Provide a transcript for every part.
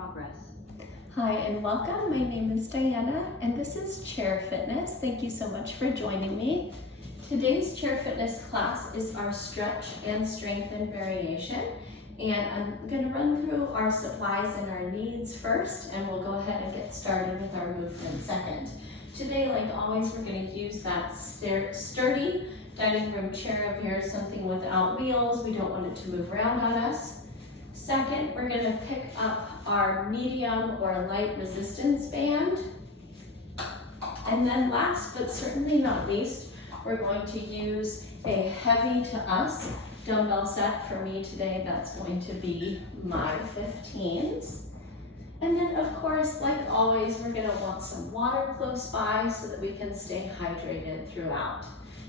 progress. Hi and welcome. My name is Diana and this is Chair Fitness. Thank you so much for joining me. Today's Chair Fitness class is our stretch and strength and variation. And I'm going to run through our supplies and our needs first, and we'll go ahead and get started with our movement second. Today, like always, we're going to use that sturdy dining room chair of yours, something without wheels. We don't want it to move around on us. Second, we're going to pick up our medium or light resistance band. And then last but certainly not least, we're going to use a heavy to us dumbbell set. For me today, that's going to be my 15s. And then of course, like always, we're gonna want some water close by so that we can stay hydrated throughout.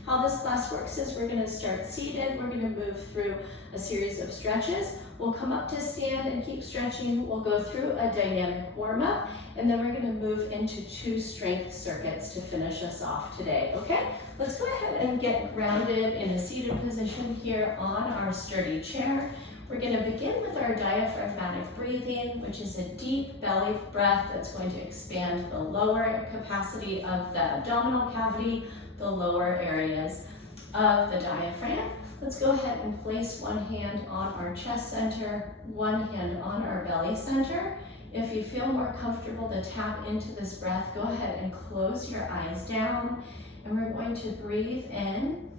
How this class works is we're gonna start seated. We're gonna move through a series of stretches. We'll come up to stand and keep stretching. We'll go through a dynamic warm-up, and then we're gonna move into 2 strength circuits to finish us off today, okay? Let's go ahead and get grounded in a seated position here on our sturdy chair. We're gonna begin with our diaphragmatic breathing, which is a deep belly breath that's going to expand the lower capacity of the abdominal cavity, the lower areas of the diaphragm. Let's go ahead and place one hand on our chest center, one hand on our belly center. If you feel more comfortable to tap into this breath, go ahead and close your eyes down. And we're going to breathe in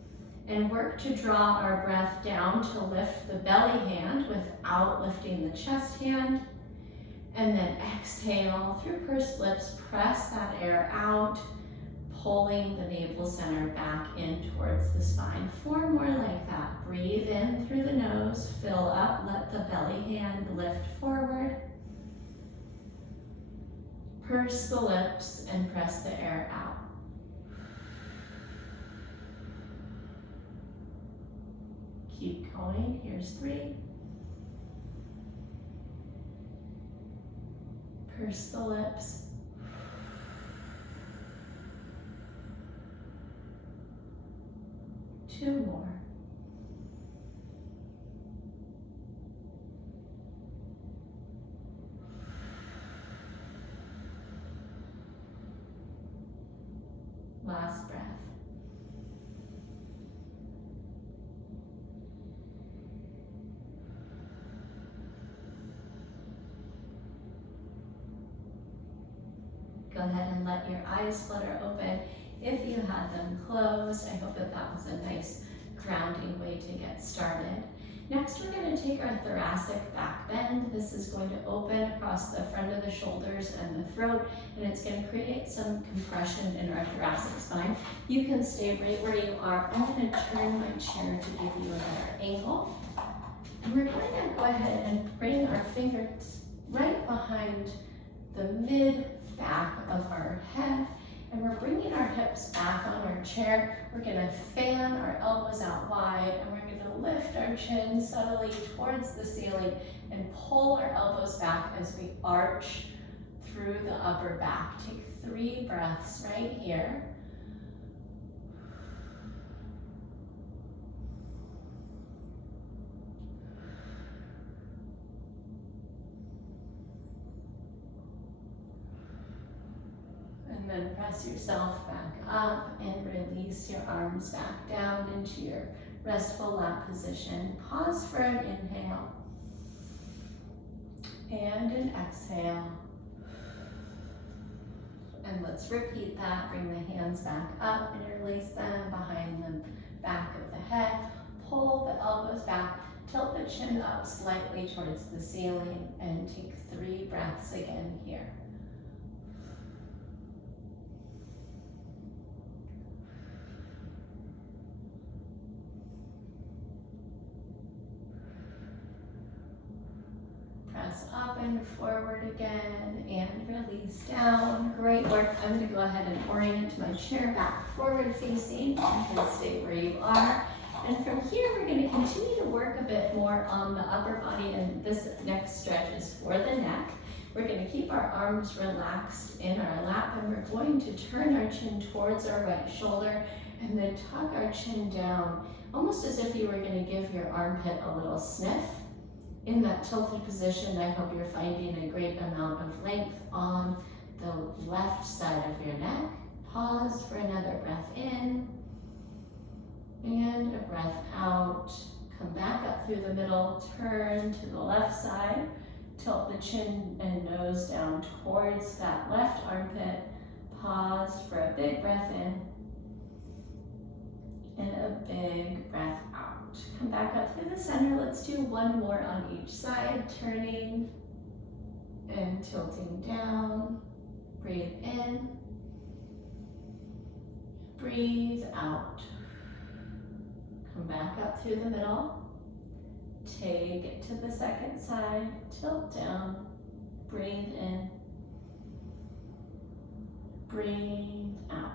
and work to draw our breath down to lift the belly hand without lifting the chest hand. And then exhale through pursed lips, press that air out, pulling the navel center back in towards the spine. 4 more like that. Breathe in through the nose, fill up, let the belly hand lift forward. Purse the lips and press the air out. Keep going, here's 3. Purse the lips. Two more. Last breath. Go ahead and let your eyes flutter open if you had them closed. I hope that that was a nice grounding way to get started. Next, we're going to take our thoracic back bend. This is going to open across the front of the shoulders and the throat, and it's going to create some compression in our thoracic spine. You can stay right where you are. I'm going to turn my chair to give you a better angle. And we're going to go ahead and bring our fingers right behind the mid-back of our head, and we're bringing our hips back on our chair. We're gonna fan our elbows out wide, and we're gonna lift our chin subtly towards the ceiling and pull our elbows back as we arch through the upper back. Take 3 breaths right here. And then press yourself back up and release your arms back down into your restful lap position. Pause for an inhale and an exhale. And let's repeat that. Bring the hands back up and release them behind the back of the head. Pull the elbows back. Tilt the chin up slightly towards the ceiling and take 3 breaths again here. Press up and forward again and release down. Great work. I'm going to go ahead and orient my chair back forward facing. You can stay where you are. And from here, we're going to continue to work a bit more on the upper body, and this next stretch is for the neck. We're going to keep our arms relaxed in our lap, and we're going to turn our chin towards our right shoulder and then tuck our chin down, almost as if you were going to give your armpit a little sniff. In that tilted position, I hope you're finding a great amount of length on the left side of your neck. Pause for another breath in and a breath out. Come back up through the middle, turn to the left side, tilt the chin and nose down towards that left armpit. Pause for a big breath in and a big breath out. Come back up through the center. Let's do one more on each side, turning and tilting down. Breathe in, breathe out. Come back up through the middle. Take it to the second side, tilt down, breathe in, breathe out.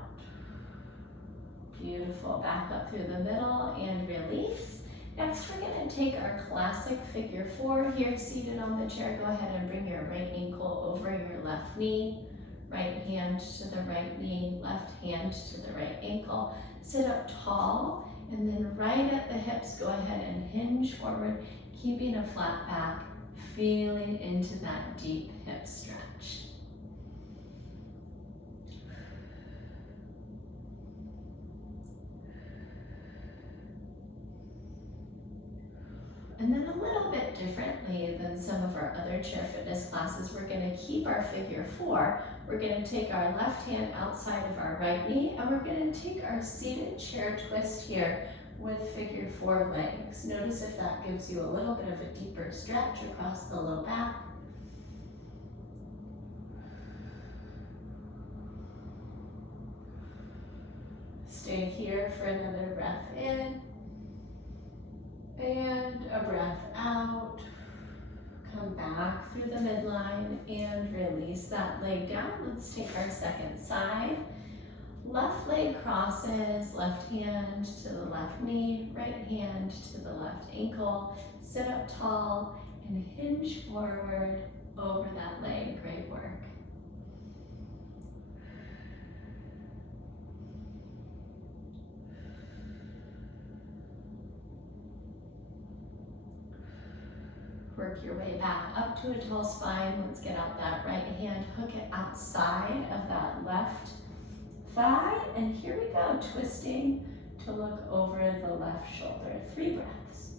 Beautiful. Back up through the middle and release. Next, we're going to take our classic figure 4 here, seated on the chair. Go ahead and bring your right ankle over your left knee, right hand to the right knee, left hand to the right ankle. Sit up tall, and then right at the hips, go ahead and hinge forward, keeping a flat back, feeling into that deep hip stretch. And then a little bit differently than some of our other chair fitness classes, we're going to keep our figure 4. We're going to take our left hand outside of our right knee, and we're going to take our seated chair twist here with figure 4 legs. Notice if that gives you a little bit of a deeper stretch across the low back. Stay here for another breath in. And a breath out. Come back through the midline and release that leg down. Let's take our second side. Left leg crosses, left hand to the left knee, right hand to the left ankle. Sit up tall and hinge forward over that leg. Great work. Work your way back up to a tall spine. Let's get out that right hand, hook it outside of that left thigh. And here we go, twisting to look over the left shoulder. 3 breaths.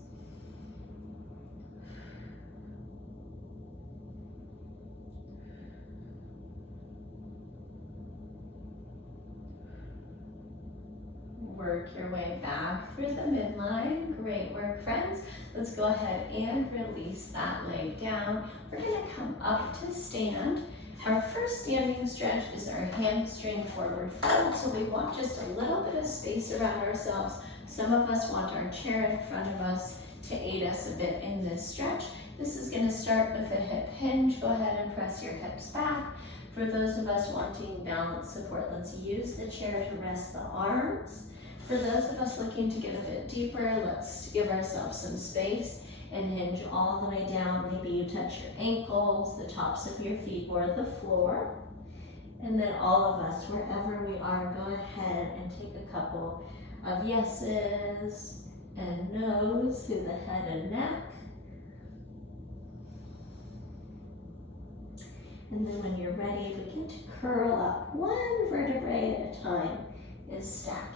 Work your way back through the midline. Great work, friends. Let's go ahead and release that leg down. We're going to come up to stand. Our first standing stretch is our hamstring forward fold. So we want just a little bit of space around ourselves. Some of us want our chair in front of us to aid us a bit in this stretch. This is going to start with a hip hinge. Go ahead and press your hips back. For those of us wanting balance support, let's use the chair to rest the arms. For those of us looking to get a bit deeper, let's give ourselves some space and hinge all the way down. Maybe you touch your ankles, the tops of your feet, or the floor. And then all of us, wherever we are, go ahead and take a couple of yeses and nos through the head and neck. And then when you're ready, begin to curl up. 1 vertebrae at a time is stacking.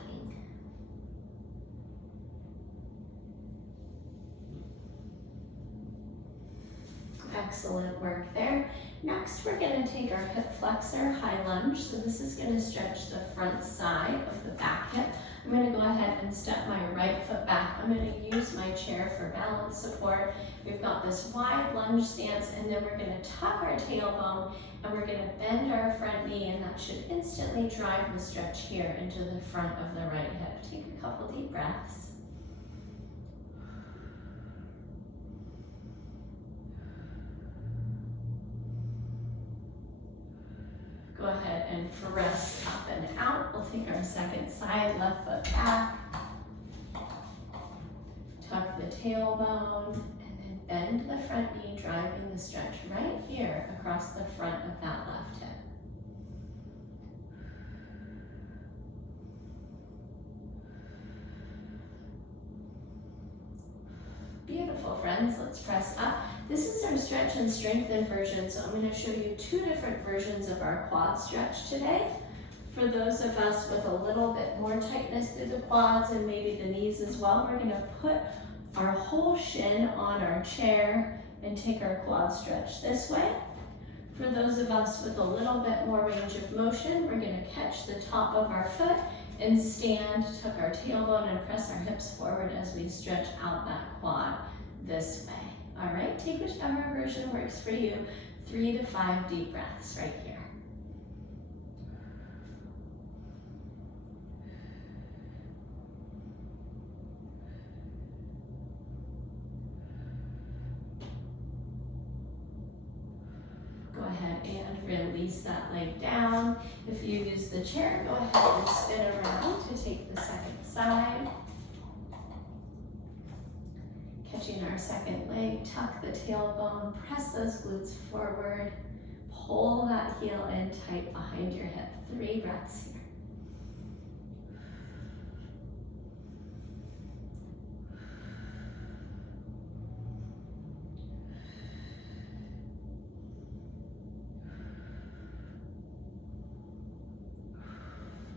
Excellent work there. Next, we're going to take our hip flexor high lunge. So this is going to stretch the front side of the back hip. I'm going to go ahead and step my right foot back. I'm going to use my chair for balance support. We've got this wide lunge stance, and then we're going to tuck our tailbone, and we're going to bend our front knee, and that should instantly drive the stretch here into the front of the right hip. Take a couple deep breaths. Go ahead and press up and out. We'll take our second side, left foot back. Tuck the tailbone, and then bend the front knee, driving the stretch right here across the front of that left hip. Beautiful, friends. Let's press up. This is our stretch and strengthen version, so I'm going to show you two different versions of our quad stretch today. For those of us with a little bit more tightness through the quads and maybe the knees as well, we're going to put our whole shin on our chair and take our quad stretch this way. For those of us with a little bit more range of motion, we're going to catch the top of our foot and stand, tuck our tailbone and press our hips forward as we stretch out that quad this way. All right, take whichever version works for you. 3 to 5 deep breaths right here. Go ahead and release that leg down. If you use the chair, go ahead and spin around to take the second side. Catching our second leg, tuck the tailbone, press those glutes forward, pull that heel in tight behind your hip. 3 breaths here.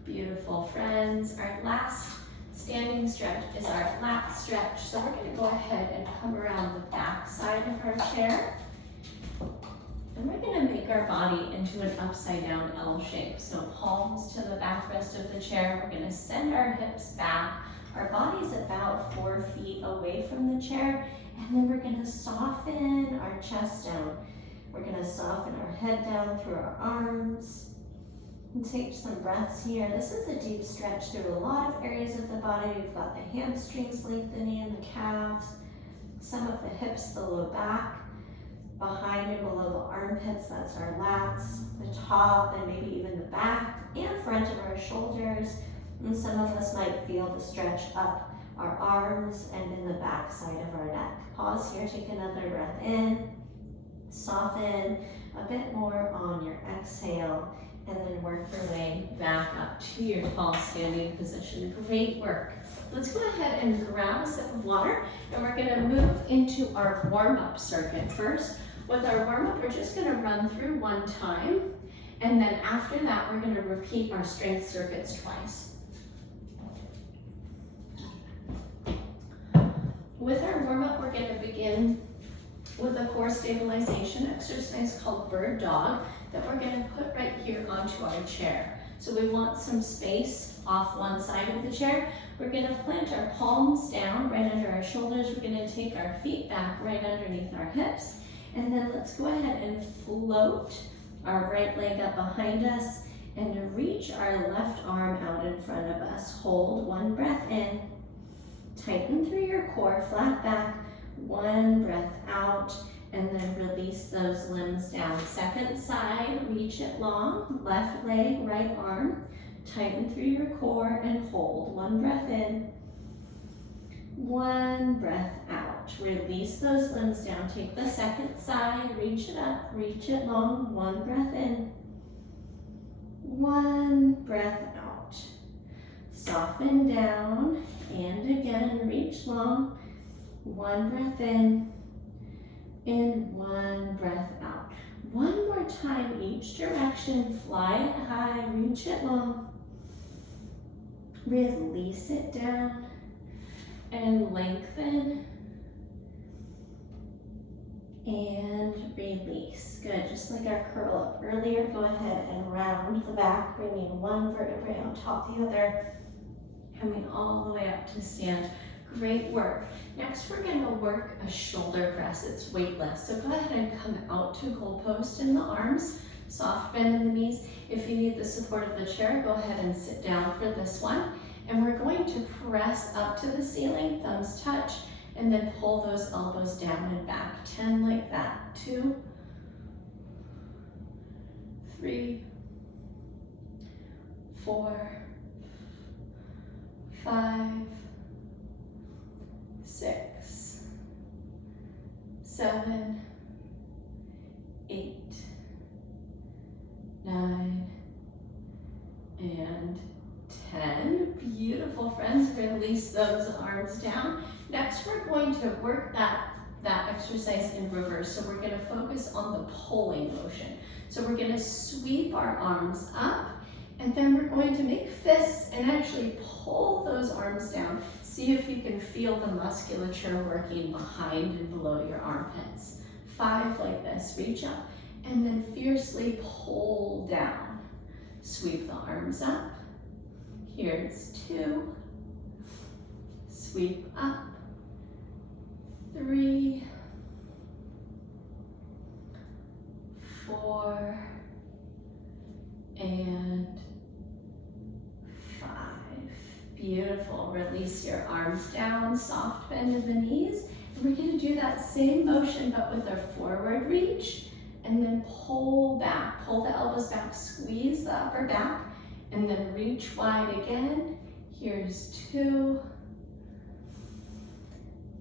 Beautiful, friends. Our last standing stretch is our lat stretch. So we're going to go ahead and come around the back side of our chair. And we're going to make our body into an upside down L shape. So palms to the backrest of the chair. We're going to send our hips back. Our body's about 4 feet away from the chair. And then we're going to soften our chest down. We're going to soften our head down through our arms. And take some breaths here. This is a deep stretch through a lot of areas of the body. We've got the hamstrings lengthening, the calves, some of the hips, the low back, behind and below the armpits, that's our lats, the top, and maybe even the back and front of our shoulders. And some of us might feel the stretch up our arms and in the back side of our neck. Pause here, take another breath in, soften a bit more on your exhale, and then work your way back up to your tall standing position. Great work. Let's go ahead and grab a sip of water, and we're going to move into our warm-up circuit first. With our warm-up, we're just going to run through 1 time, and then after that, we're going to repeat our strength circuits twice. With our warm-up, we're going to begin with a core stabilization exercise called Bird Dog that we're going to put right here onto our chair. So we want some space off one side of the chair. We're going to plant our palms down right under our shoulders. We're going to take our feet back right underneath our hips. And then let's go ahead and float our right leg up behind us and reach our left arm out in front of us. Hold 1 breath in. Tighten through your core, flat back. 1 breath out, and then release those limbs down. Second side, reach it long, left leg, right arm, tighten through your core and hold. 1 breath in, 1 breath out. Release those limbs down. Take the second side, reach it up, reach it long. 1 breath in, 1 breath out. Soften down, and again, reach long. 1 breath in, and 1 breath out. 1 more time each direction. Fly it high, reach it long. Release it down, and lengthen, and release. Good, just like our curl up earlier. Go ahead and round the back, bringing 1 vertebrae on top of the other, coming all the way up to stand. Great work. Next, we're going to work a shoulder press. It's weightless. So go ahead and come out to goal post in the arms, soft bend in the knees. If you need the support of the chair, go ahead and sit down for this one. And we're going to press up to the ceiling, thumbs touch, and then pull those elbows down and back. 10 like that. 2, 3, 4, 5, 6, 7, 8, 9, and 10. Beautiful, friends. Release those arms down. Next, we're going to work that that exercise in reverse. So we're gonna focus on the pulling motion. So we're gonna sweep our arms up, and then we're going to make fists and actually pull those arms down. See if you can feel the musculature working behind and below your armpits. 5 like this, reach up, and then fiercely pull down. Sweep the arms up. Here's 2. Sweep up. 3, 4, and 5. Beautiful. Release your arms down, soft bend in the knees. And we're going to do that same motion but with our forward reach, and then pull back. Pull the elbows back, squeeze the upper back, and then reach wide again. Here's 2,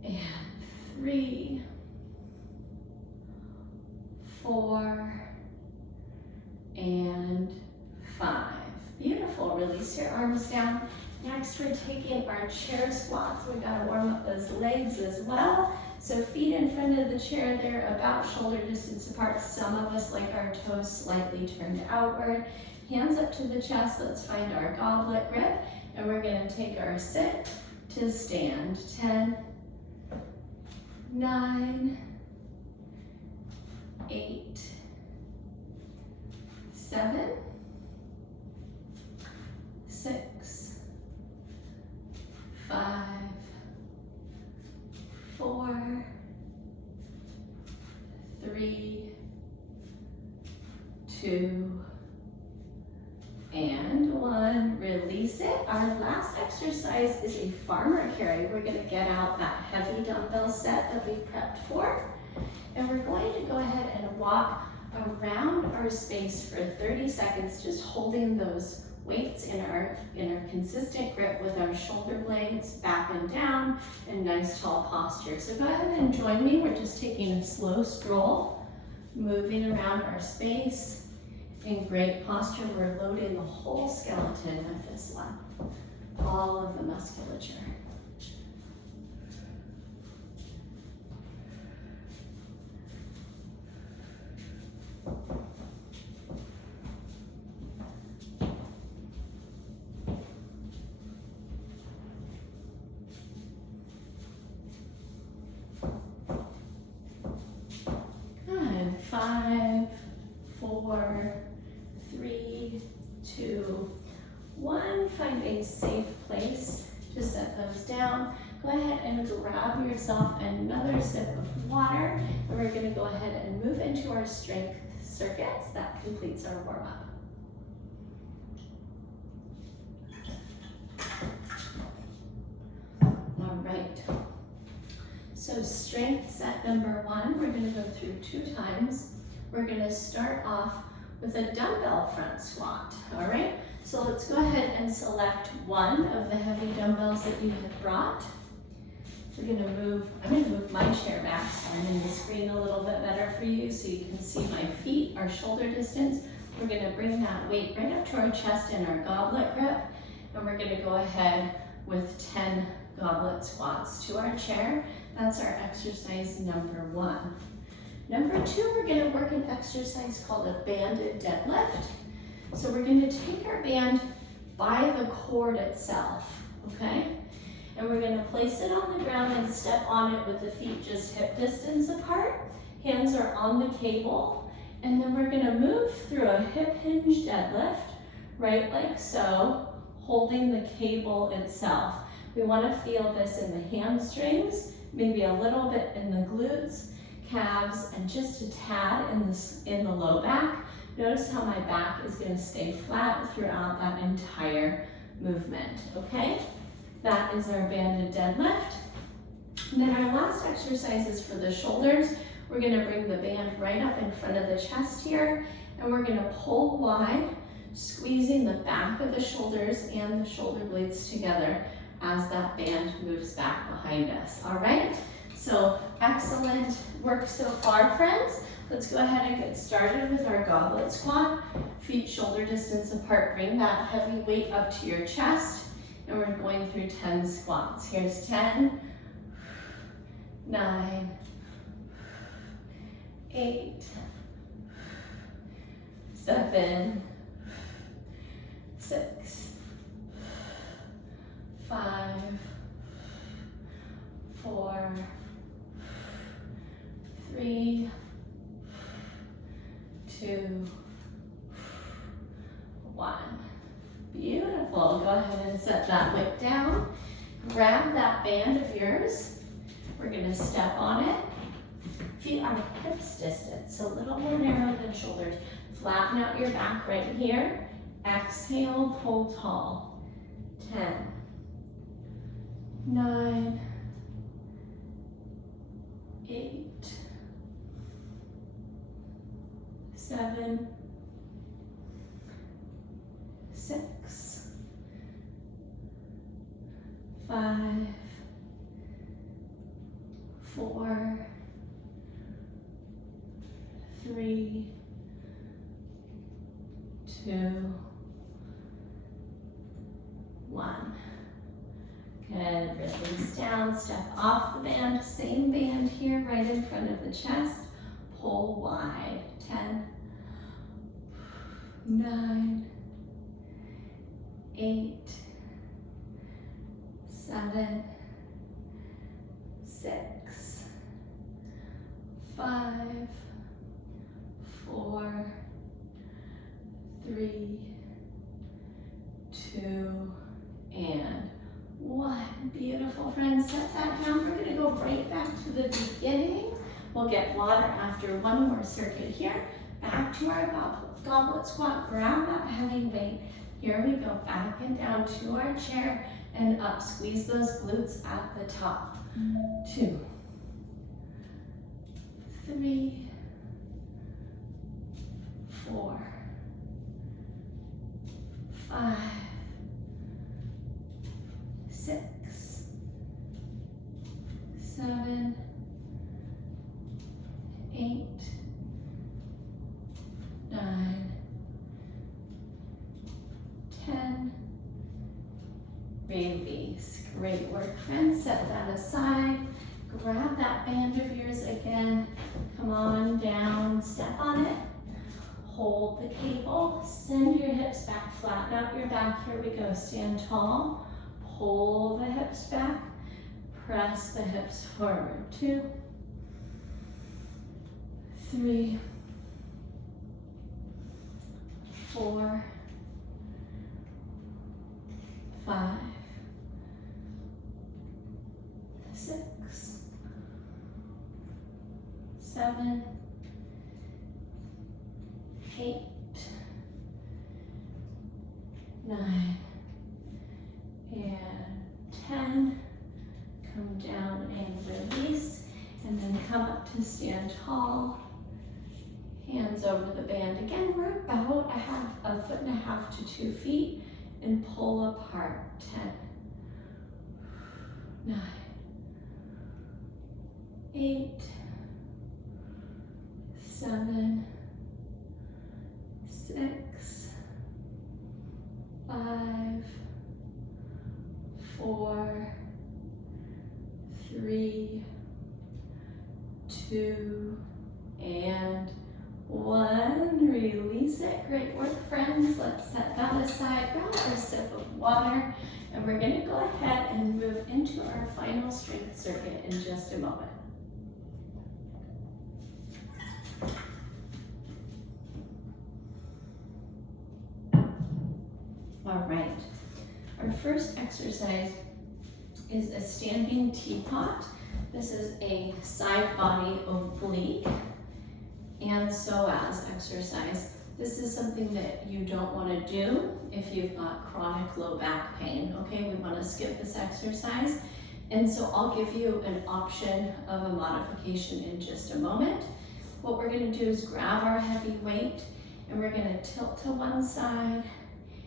and 3, 4, and 5. Beautiful. Release your arms down. Next, we're taking our chair squats. We gotta warm up those legs as well. So feet in front of the chair, they're about shoulder distance apart. Some of us like our toes slightly turned outward. Hands up to the chest. Let's find our goblet grip. And we're gonna take our sit to stand. 10, 9, 8, 7, 6, 5, 4, 3, 2, and 1. Release it. Our last exercise is a farmer carry. We're going to get out that heavy dumbbell set that we prepped for, and we're going to go ahead and walk around our space for 30 seconds, just holding those weights in our consistent grip with our shoulder blades back and down, and nice tall posture. So go ahead and join me. We're just taking a slow stroll, moving around our space. In great posture, we're loading the whole skeleton with this one, all of the musculature. Good. 5, 4, 3, 2, 1. Find a safe place to set those down. Go ahead and grab yourself another sip of water, and we're going to go ahead and move into our strength circuits. That completes our warm-up. All right. So strength set number 1, we're going to go through 2 times. We're going to start off with a dumbbell front squat, all right? So let's go ahead and select one of the heavy dumbbells that you have brought. I'm gonna move my chair back so I'm in the screen a little bit better for you so you can see my feet, our shoulder distance. We're gonna bring that weight right up to our chest in our goblet grip, and we're gonna go ahead with 10 goblet squats to our chair. That's our exercise number 1. Number 2, we're going to work an exercise called a banded deadlift. So we're going to take our band by the cord itself, okay? And we're going to place it on the ground and step on it with the feet just hip distance apart. Hands are on the cable. And then we're going to move through a hip hinge deadlift, right like so, holding the cable itself. We want to feel this in the hamstrings, maybe a little bit in the glutes, calves, and just a tad in the low back. Notice how my back is going to stay flat throughout that entire movement, okay? That is our banded deadlift. And then our last exercise is for the shoulders. We're going to bring the band right up in front of the chest here, and we're going to pull wide, squeezing the back of the shoulders and the shoulder blades together as that band moves back behind us, all right? So excellent work so far, friends. Let's go ahead and get started with our goblet squat. Feet shoulder distance apart, bring that heavy weight up to your chest, and we're going through 10 squats. Here's 10, 9, 8, 7, 6, 5, 4, 3, 2, 1. Beautiful. Go ahead and set that weight down. Grab that band of yours. We're going to step on it. Feet are hips distance, so a little more narrow than shoulders. Flatten out your back right here. Exhale, pull tall. 10, 9, 8, 7, 6, 5, 4, 3, 2, 1. Good, release down, step off the band, same band here right in front of the chest. Pull wide. 10, 9, 8, 7, 6, 5, 4, 3, 2, and 1. Beautiful, friends. Set that down. We're going to go right back to the beginning. We'll get water after one more circuit here. Back to our goblet squat. Grab that heavy weight. Here we go. Back and down to our chair and up. Squeeze those glutes at the top. 2, 3, 4, 5, 6, 7, 8, 9, 10. Release. Great work, friends. Set that aside. Grab that band of yours again. Come on down. Step on it. Hold the cable. Send your hips back. Flatten out your back. Here we go. Stand tall. Pull the hips back. Press the hips forward. 2, 3, 4, 5, 6, 7, 8, 9, and 10. Come down and release, and then come up to stand tall. Hands over the band. Again, we're about a foot and a half to 2 feet, and pull apart. 10, 9, 8, 7, 6, 5, 4, 3, 2, and 1. Release it. Great work, friends. Let's set that aside. Grab a sip of water, and we're going to go ahead and move into our final strength circuit in just a moment. All right. Our first exercise is a standing teapot. This is a side body oblique and psoas exercise. This is something that you don't want to do if you've got chronic low back pain. Okay, we want to skip this exercise. And so I'll give you an option of a modification in just a moment. What we're going to do is grab our heavy weight and we're going to tilt to one side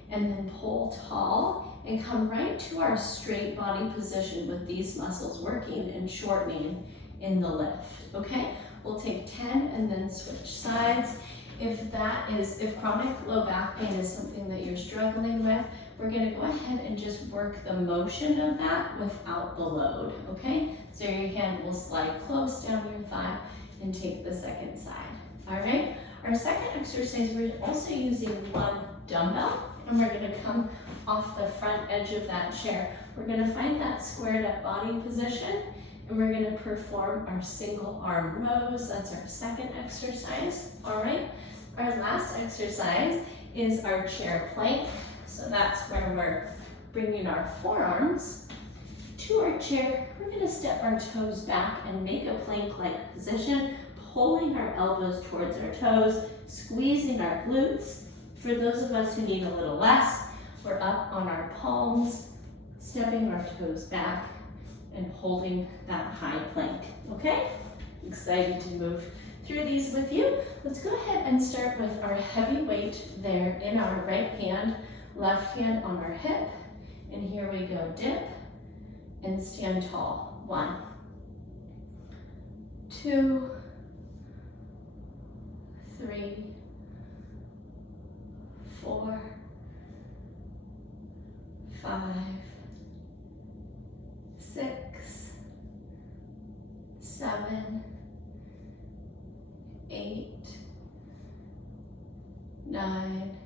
and then pull tall and come right to our straight body position with these muscles working and shortening in the lift, okay? We'll take 10 and then switch sides. If chronic low back pain is something that you're struggling with, we're gonna go ahead and just work the motion of that without the load, okay? So your hand will slide close down your thigh and take the second side. All right, our second exercise, we're also using one dumbbell, and we're gonna come off the front edge of that chair. We're gonna find that squared up body position, and we're gonna perform our single arm rows. That's our second exercise, all right? Our last exercise is our chair plank. So that's where we're bringing our forearms to our chair. We're gonna step our toes back and make a plank-like position, pulling our elbows towards our toes, squeezing our glutes. For those of us who need a little less, we're up on our palms, stepping our toes back and holding that high plank, okay? Excited to move through these with you. Let's go ahead and start with our heavy weight there in our right hand, left hand on our hip, and here we go, dip and stand tall. 1, 2, 3, 4, 5, 6, 7, 8, 9,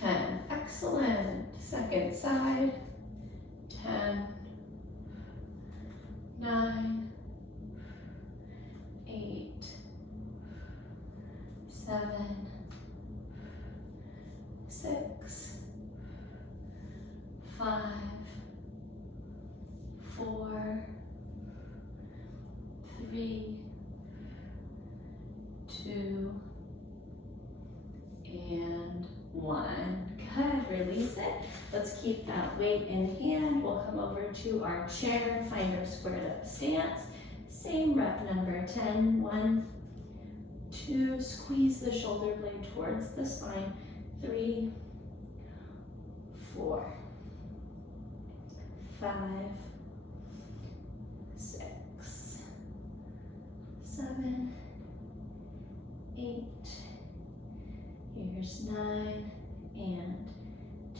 10. Excellent. Second side. 10, 9, 8, 7, 6, 5, 4, 3, 2, and 1. Good, release it. Let's keep that weight in hand. We'll come over to our chair, find our squared up stance. Same rep number, 10, 1, 2, squeeze the shoulder blade towards the spine, 3, 4, 5, 6, 7, 8, here's 9, and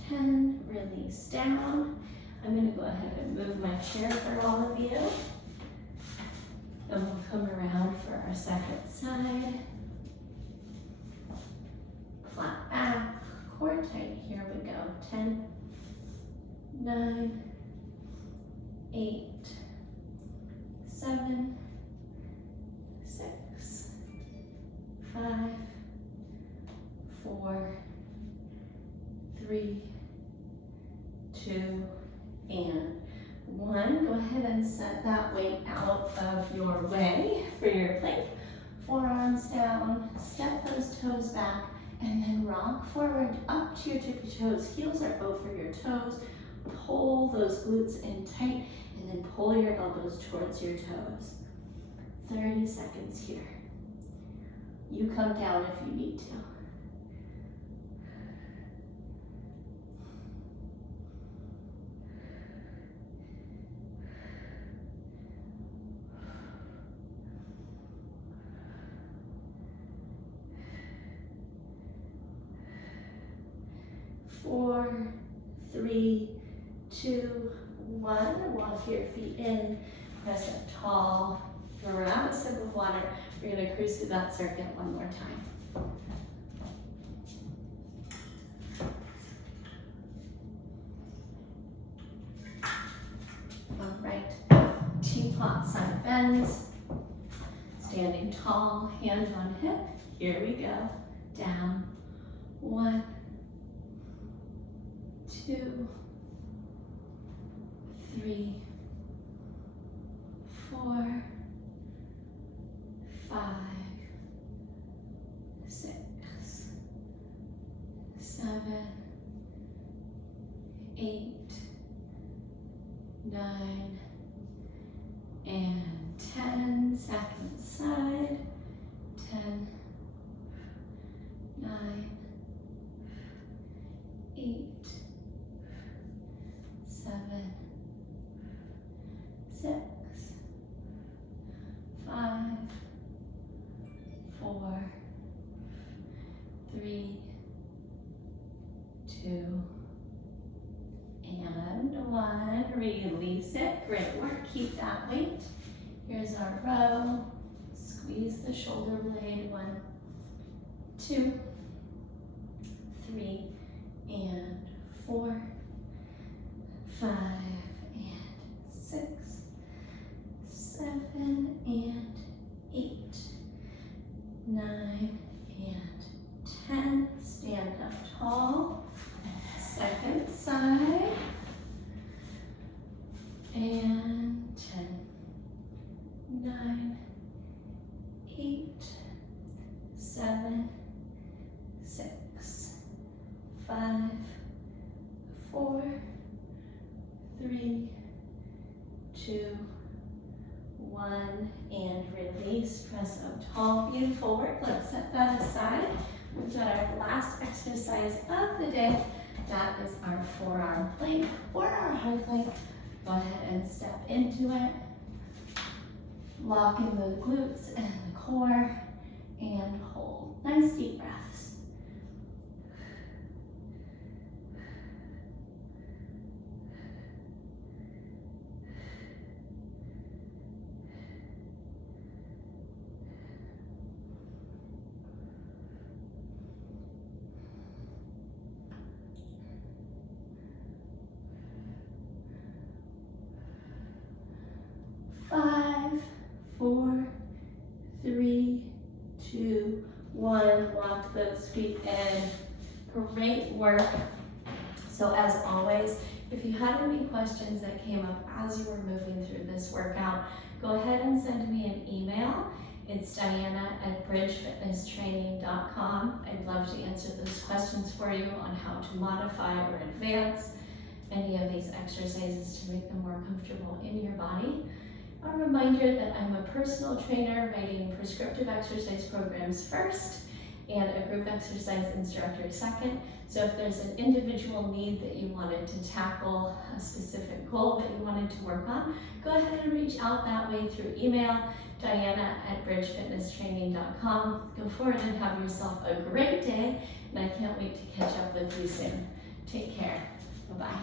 10, release down. I'm gonna go ahead and move my chair for all of you. And we'll come around for our second side. Flat back, core tight, here we go. 10, 9, 8, 7, 6, 5, 4, 3, 2, and 1. Go ahead and set that weight out of your way for your plank. Forearms down, step those toes back, and then rock forward up to your tippy toes. Heels are over your toes. Pull those glutes in tight, and then pull your elbows towards your toes. 30 seconds here. You come down if you need to. Four, 3, 2, 1. Walk your feet in, press up tall, grab a sip of water. We're gonna cruise through that circuit one more time. All right, teapot side bends, standing tall, hand on hip. Here we go, down, 1, 2, 3, 4, 5, 6, 7, 8, 9, and 10. Second side. 10, 9, 8, 7, 6, 5, 4, 3, 2, and 1. Release it. Great work. Keep that weight Here's our row. Squeeze the shoulder blade. 1, 2, 3, and 4, 5, and 6, 7, and 8, 9, and 10. Stand up tall. Second side. And 10, 9, 8, 7, 6, 5, 4, 3, 2, 1, and release. Press up tall. Beautiful work. Let's set that aside. We've got our last exercise of the day. That is our forearm plank or our high plank. Go ahead and step into it. Lock in the glutes and the core and hold. Nice deep breaths. Five, 4, 3, 2, 1. Lock those feet in. Great work. So as always, if you had any questions that came up as you were moving through this workout, go ahead and send me an email. It's Diana@bridgefitnesstraining.com. I'd love to answer those questions for you on how to modify or advance any of these exercises to make them more comfortable in your body. A reminder that I'm a personal trainer writing prescriptive exercise programs first and a group exercise instructor second. So if there's an individual need that you wanted to tackle, a specific goal that you wanted to work on, go ahead and reach out that way through email, Diana@bridgefitnesstraining.com. Go forward and have yourself a great day, and I can't wait to catch up with you soon. Take care. Bye-bye.